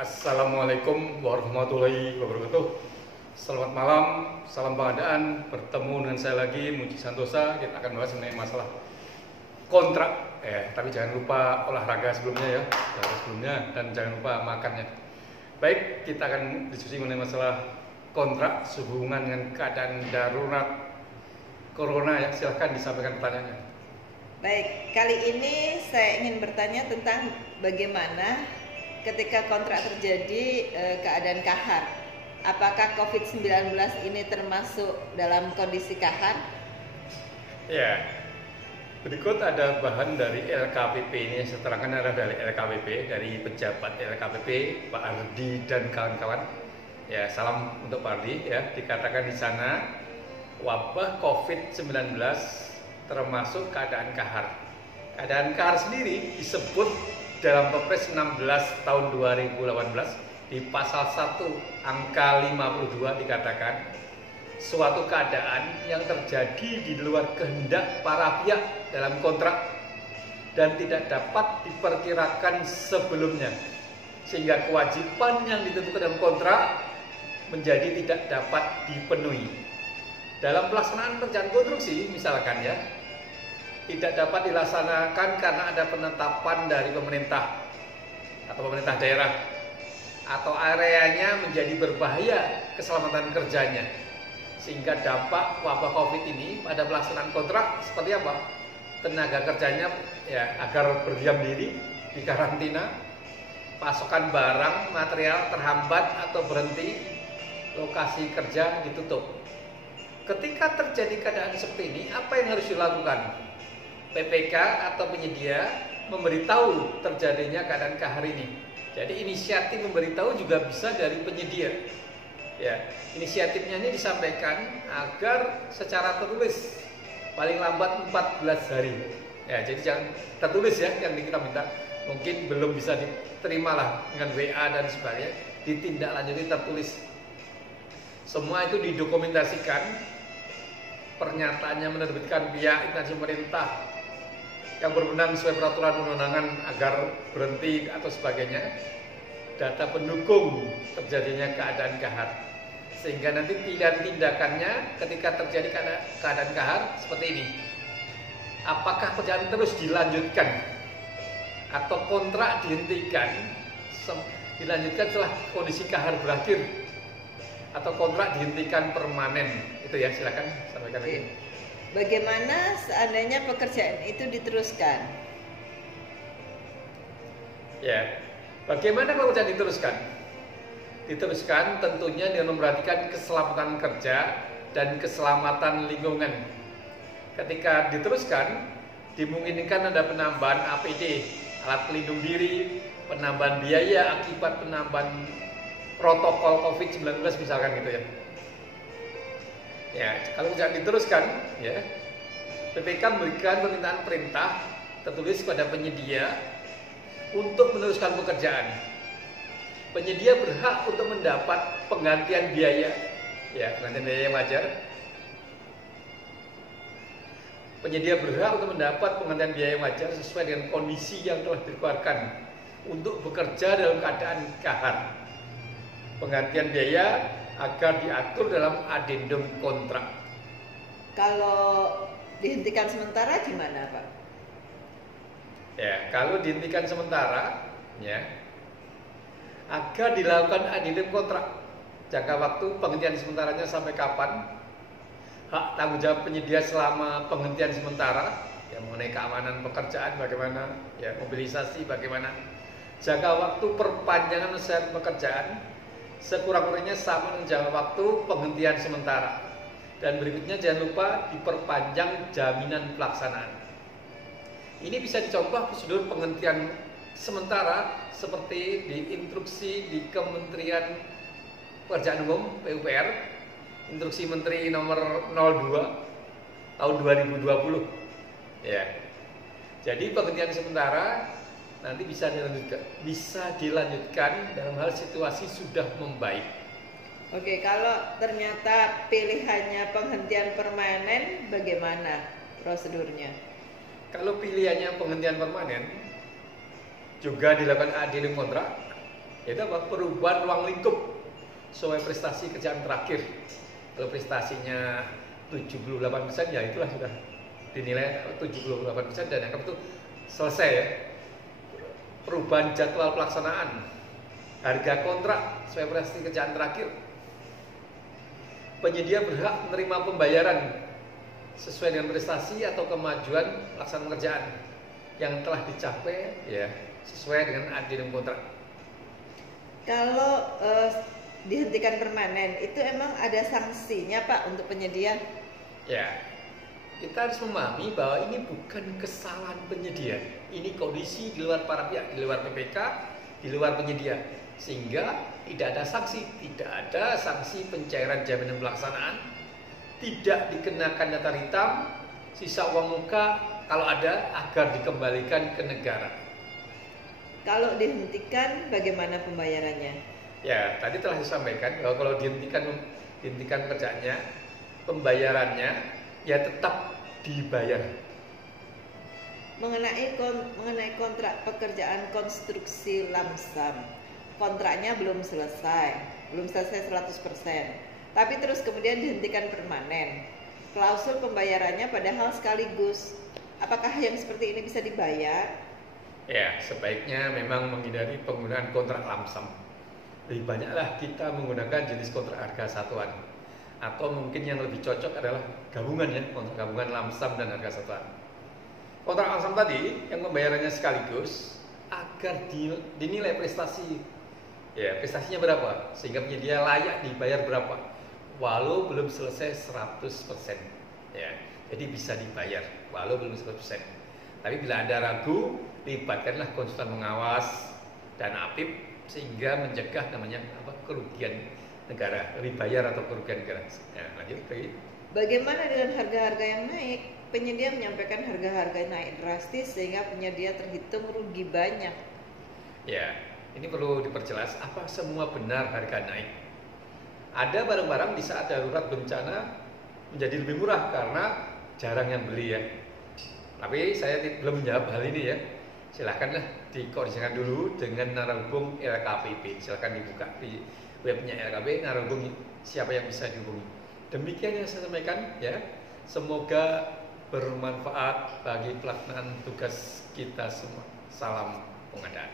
Assalamualaikum warahmatullahi wabarakatuh. Selamat malam, salam pengadaan. Bertemu dengan saya lagi, Muji Santosa. Kita akan bahas mengenai masalah kontrak. Tapi jangan lupa olahraga sebelumnya dan jangan lupa makannya. Baik, kita akan diskusi mengenai masalah kontrak sehubungan dengan keadaan darurat Corona. Silahkan disampaikan pertanyaannya. Baik, kali ini saya ingin bertanya tentang bagaimana ketika kontrak terjadi keadaan kahar. Apakah COVID-19 ini termasuk dalam kondisi kahar? Ya, berikut ada bahan dari LKPP ini. Saya terangkan adalah dari LKPP, dari pejabat LKPP, Pak Ardi dan kawan-kawan. Ya, salam untuk Pak Ardi. Ya, dikatakan di sana wabah COVID-19 termasuk keadaan kahar. Keadaan kahar sendiri disebut dalam Perpres 16 tahun 2018 di pasal 1 angka 52 dikatakan suatu keadaan yang terjadi di luar kehendak para pihak dalam kontrak dan tidak dapat diperkirakan sebelumnya, sehingga kewajiban yang ditentukan dalam kontrak menjadi tidak dapat dipenuhi. Dalam pelaksanaan pekerjaan konstruksi misalkan ya, tidak dapat dilaksanakan karena ada penetapan dari pemerintah atau pemerintah daerah atau areanya menjadi berbahaya keselamatan kerjanya, sehingga dampak wabah COVID ini pada pelaksanaan kontrak seperti apa? Tenaga kerjanya ya agar berdiam diri di karantina, pasokan barang material terhambat atau berhenti, lokasi kerja ditutup. Ketika terjadi keadaan seperti ini, apa yang harus dilakukan? PPK atau penyedia memberitahu terjadinya keadaan kahar ini. Jadi inisiatif memberitahu juga bisa dari penyedia. Ya, inisiatifnya ini disampaikan agar secara tertulis paling lambat 14 hari. Ya, jadi jangan tertulis ya yang kita minta. Mungkin belum bisa diterima lah dengan WA dan sebagainya, ditindaklanjuti tertulis. Semua itu didokumentasikan. Pernyataannya menerbitkan pihak instansi pemerintah yang berwenang sesuai peraturan undangan agar berhenti atau sebagainya, data pendukung terjadinya keadaan kahar, sehingga nanti pilihan tindakannya ketika terjadi keadaan kahar seperti ini. Apakah pekerjaan terus dilanjutkan atau kontrak dilanjutkan setelah kondisi kahar berakhir, atau kontrak dihentikan permanen? Itu ya, silakan sampaikan lagi. Bagaimana seandainya pekerjaan itu diteruskan? Ya, bagaimana kalau pekerjaan diteruskan? Diteruskan tentunya dengan memperhatikan keselamatan kerja dan keselamatan lingkungan. Ketika diteruskan, dimungkinkan ada penambahan APD, alat pelindung diri, penambahan biaya akibat penambahan protokol COVID-19 misalkan gitu ya. Ya, kalau tidak diteruskan, ya, PPK memberikan permintaan perintah tertulis kepada penyedia untuk meneruskan pekerjaan. Penyedia berhak untuk mendapat penggantian biaya, ya, penggantian biaya yang wajar. Penyedia berhak untuk mendapat penggantian biaya yang wajar sesuai dengan kondisi yang telah dikeluarkan untuk bekerja dalam keadaan kahar. Penggantian biaya agar diatur dalam adendum kontrak. Kalau dihentikan sementara gimana, Pak? Ya, kalau dihentikan sementara, ya, agar dilakukan adendum kontrak. Jangka waktu penghentian sementaranya sampai kapan? Hak tanggung jawab penyedia selama penghentian sementara, ya, mengenai keamanan pekerjaan bagaimana, ya, mobilisasi bagaimana. Jangka waktu perpanjangan usaha pekerjaan sekurang-kurangnya sama dengan jangka waktu penghentian sementara. Dan berikutnya jangan lupa diperpanjang jaminan pelaksanaan. Ini bisa dicontoh prosedur penghentian sementara seperti di instruksi di Kementerian Pekerjaan Umum PUPR, instruksi Menteri nomor 02 tahun 2020. Ya. Jadi penghentian sementara nanti bisa dilanjutkan dalam hal situasi sudah membaik. Oke, kalau ternyata pilihannya penghentian permanen, bagaimana prosedurnya? Kalau pilihannya penghentian permanen, juga dilakukan adendum kontrak, yaitu apa? Perubahan ruang lingkup sesuai prestasi kerjaan terakhir. Kalau prestasinya 78%, ya itulah sudah dinilai 78%, dan yang itu selesai ya. Perubahan jadwal pelaksanaan, harga kontrak sesuai prestasi kerjaan terakhir. Penyedia berhak menerima pembayaran sesuai dengan prestasi atau kemajuan pelaksanaan pekerjaan yang telah dicapai ya sesuai dengan addendum kontrak. Kalau dihentikan permanen itu emang ada sanksinya Pak untuk penyedia? Ya, kita harus memahami bahwa ini bukan kesalahan penyedia, ini kondisi di luar para pihak, di luar PPK, di luar penyedia, sehingga tidak ada sanksi, tidak ada sanksi pencairan jaminan pelaksanaan, tidak dikenakan daftar hitam, sisa uang muka kalau ada agar dikembalikan ke negara. Kalau dihentikan bagaimana pembayarannya? Ya, tadi telah disampaikan bahwa kalau dihentikan pekerjaannya, pembayarannya ya tetap dibayar. Mengenai kontrak pekerjaan konstruksi lamsam, kontraknya belum selesai 100%, tapi terus kemudian dihentikan permanen. Klausul pembayarannya padahal sekaligus. Apakah yang seperti ini bisa dibayar? Ya, sebaiknya memang menghindari penggunaan kontrak lamsam. Lebih banyaklah kita menggunakan jenis kontrak harga satuan. Atau mungkin yang lebih cocok adalah gabungan ya, kontrak gabungan lamsam dan harga satuan. Kontrak lamsam tadi yang pembayarannya sekaligus agar dinilai prestasi. Ya, prestasinya berapa? Sehingga penyedia layak dibayar berapa? Walau belum selesai 100%. Ya, jadi bisa dibayar walau belum 100%. Tapi bila ada ragu, libatkanlah konsultan pengawas dan APIP sehingga mencegah namanya kerugian negara, dibayar atau kerugian negara. Ya, lanjut lagi. Bagaimana dengan harga-harga yang naik? Penyedia menyampaikan harga-harga naik drastis sehingga penyedia terhitung rugi banyak. Ya, ini perlu diperjelas apa semua benar harga naik. Ada barang-barang di saat darurat bencana menjadi lebih murah karena jarang yang beli ya. Tapi saya belum menjawab hal ini ya. Silahkanlah dikoordinasikan dulu dengan narahubung LKPP. Silahkan dibuka di webnya LKPP, narahubung siapa yang bisa dihubungi. Demikian yang saya sampaikan ya. Semoga bermanfaat bagi pelaksanaan tugas kita semua. Salam pengadaan.